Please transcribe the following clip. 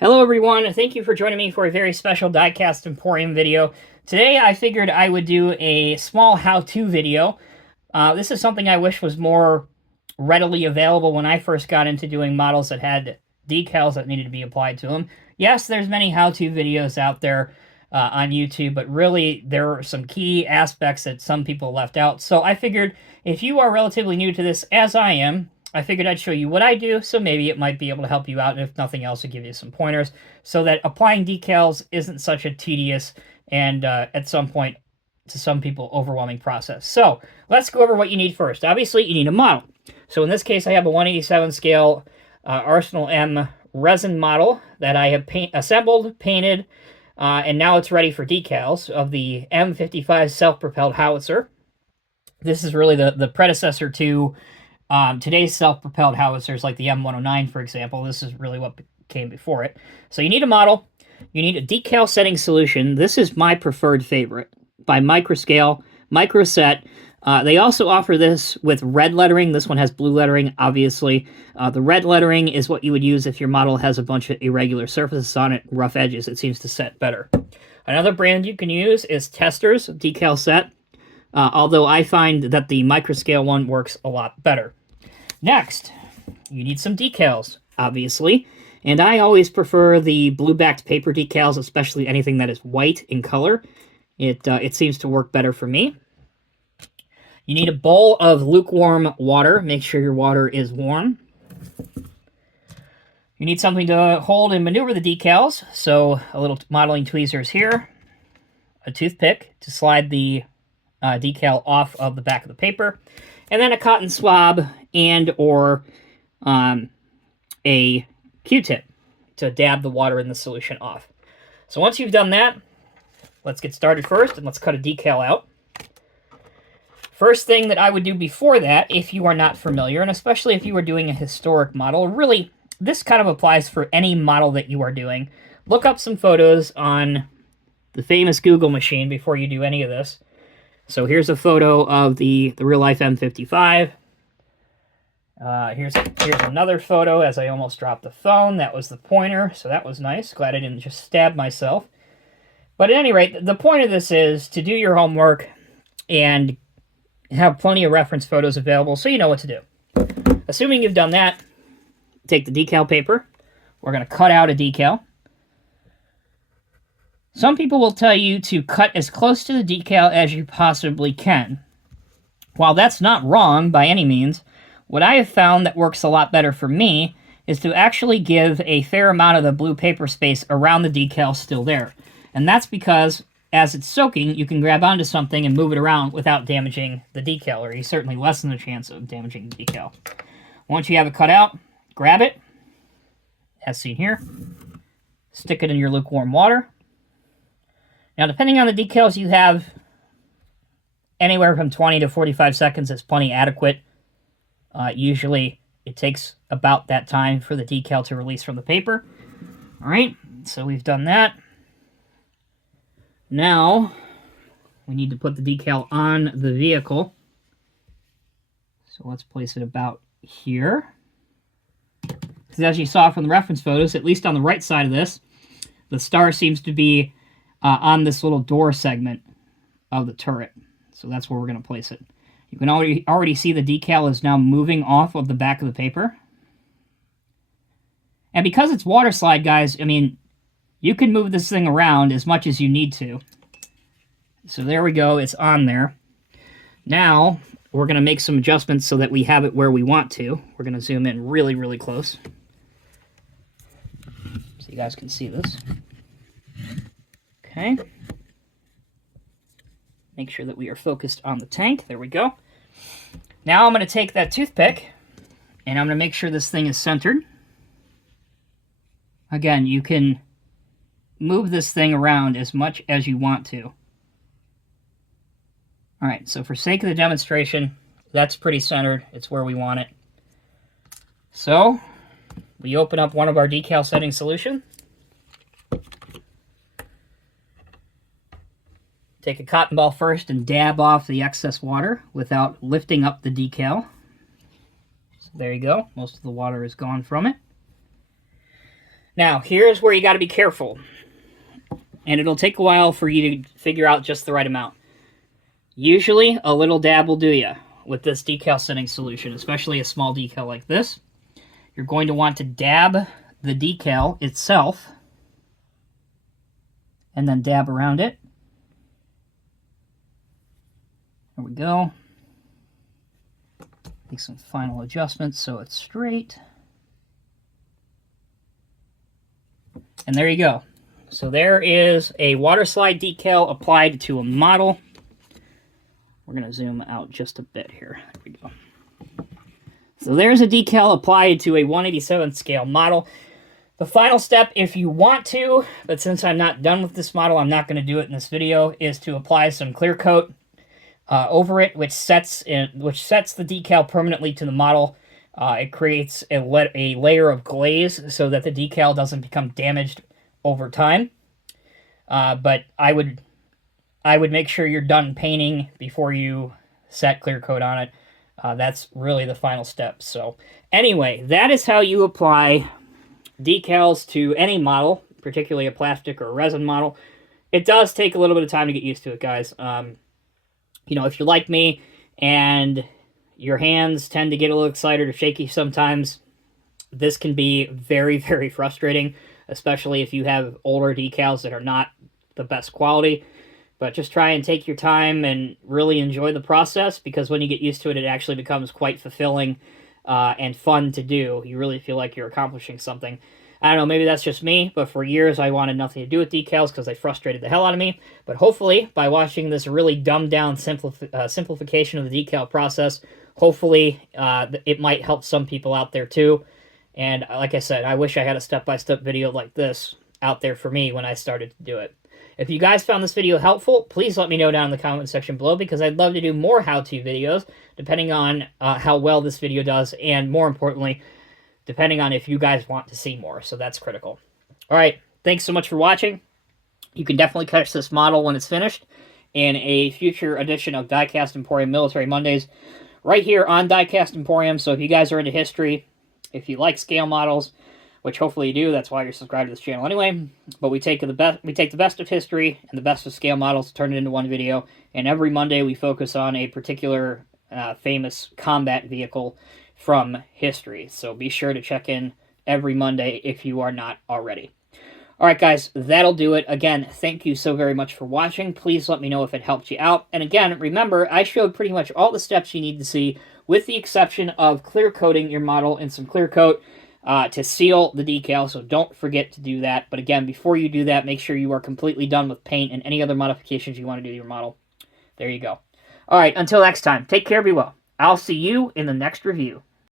Hello everyone, thank you for joining me for a very special Diecast Emporium video. Today I figured I would do a small how-to video. This is something I wish was more readily available when I first got into doing models that had decals that needed to be applied to them. Yes, there's many how-to videos out there on YouTube, but really there are some key aspects that some people left out. So I figured if you are relatively new to this, as I am, I figured I'd show you what I do, so maybe it might be able to help you out, and if nothing else, it'll give you some pointers, so that applying decals isn't such a tedious and, at some point, to some people, overwhelming process. So, let's go over what you need first. Obviously, you need a model. So in this case, I have a 1/87 scale Arsenal M resin model that I have assembled, painted, and now it's ready for decals of the M55 self-propelled howitzer. This is really the predecessor to today's self-propelled howitzers, like the M109, for example. This is really what came before it. So you need a model. You need a decal setting solution. This is my preferred favorite, by Microscale, Microset. They also offer this with red lettering. This one has blue lettering, obviously. The red lettering is what you would use if your model has a bunch of irregular surfaces on it, rough edges. It seems to set better. Another brand you can use is Testors Decal Set, although I find that the Microscale one works a lot better. Next, you need some decals, obviously, and I always prefer the blue-backed paper decals, especially anything that is white in color. It seems to work better for me. You need a bowl of lukewarm water. Make sure your water is warm. You need something to hold and maneuver the decals, so a little modeling tweezers here, a toothpick to slide the decal off of the back of the paper, and then a cotton swab and or a Q-tip to dab the water in the solution off. So once you've done that, let's get started first, and let's cut a decal out. First thing that I would do before that, if you are not familiar, and especially if you are doing a historic model, really, this kind of applies for any model that you are doing. Look up some photos on the famous Google machine before you do any of this. So here's a photo of the real-life M55. Here's another photo as I almost dropped the phone. That was the pointer, so that was nice. Glad I didn't just stab myself. But at any rate, the point of this is to do your homework and have plenty of reference photos available so you know what to do. Assuming you've done that, take the decal paper. We're going to cut out a decal. Some people will tell you to cut as close to the decal as you possibly can. While that's not wrong by any means, what I have found that works a lot better for me is to actually give a fair amount of the blue paper space around the decal still there. And that's because as it's soaking, you can grab onto something and move it around without damaging the decal, or you certainly lessen the chance of damaging the decal. Once you have it cut out, grab it, as seen here, stick it in your lukewarm water. Now, depending on the decals you have, anywhere from 20 to 45 seconds is plenty adequate. Usually, it takes about that time for the decal to release from the paper. All right, so we've done that. Now, we need to put the decal on the vehicle. So let's place it about here. Because as you saw from the reference photos, at least on the right side of this, the star seems to be on this little door segment of the turret. So that's where we're going to place it. You can already see the decal is now moving off of the back of the paper. And because it's water slide, guys, I mean, you can move this thing around as much as you need to. So there we go, it's on there. Now, we're going to make some adjustments so that we have it where we want to. We're going to zoom in really, really close, so you guys can see this. Okay. Make sure that we are focused on the tank. There we go. Now I'm going to take that toothpick, and I'm going to make sure this thing is centered. Again, you can move this thing around as much as you want to. All right, so for sake of the demonstration, that's pretty centered. It's where we want it. So, we open up one of our decal setting solution. Take a cotton ball first and dab off the excess water without lifting up the decal. So there you go. Most of the water is gone from it. Now, here's where you got to be careful. And it'll take a while for you to figure out just the right amount. Usually, a little dab will do you with this decal setting solution, especially a small decal like this. You're going to want to dab the decal itself and then dab around it. There we go. Make some final adjustments so it's straight. And there you go. So there is a water slide decal applied to a model. We're going to zoom out just a bit here. There we go. So there's a decal applied to a 1/87th scale model. The final step, if you want to, but since I'm not done with this model, I'm not going to do it in this video, is to apply some clear coat over it, which sets the decal permanently to the model. It creates a layer of glaze so that the decal doesn't become damaged over time. But I would make sure you're done painting before you set clear coat on it. That's really the final step. So anyway, that is how you apply decals to any model, particularly a plastic or a resin model. It does take a little bit of time to get used to it, guys. You know, if you're like me and your hands tend to get a little excited or shaky sometimes, this can be very, very frustrating, especially if you have older decals that are not the best quality. But just try and take your time and really enjoy the process, because when you get used to it, it actually becomes quite fulfilling and fun to do. You really feel like you're accomplishing something. I don't know, maybe that's just me, but for years I wanted nothing to do with decals because they frustrated the hell out of me. But hopefully, by watching this really dumbed-down simplification of the decal process, hopefully it might help some people out there too. And like I said, I wish I had a step-by-step video like this out there for me when I started to do it. If you guys found this video helpful, please let me know down in the comment section below, because I'd love to do more how-to videos, depending on how well this video does, and more importantly, depending on if you guys want to see more. So that's critical. All right, thanks so much for watching. You can definitely catch this model when it's finished in a future edition of Diecast Emporium Military Mondays right here on Diecast Emporium. So if you guys are into history, if you like scale models, which hopefully you do, that's why you're subscribed to this channel anyway. But we take the best of history and the best of scale models, turn it into one video, and every Monday we focus on a particular famous combat vehicle from history. So be sure to check in every Monday if you are not already. All right, guys, that'll do it. Again, thank you so very much for watching. Please let me know if it helped you out. And again, remember, I showed pretty much all the steps you need to see, with the exception of clear coating your model in some clear coat to seal the decal, so don't forget to do that. But again, before you do that, make sure you are completely done with paint and any other modifications you want to do to your model. There you go. All right, until next time, take care, be well. I'll see you in the next review.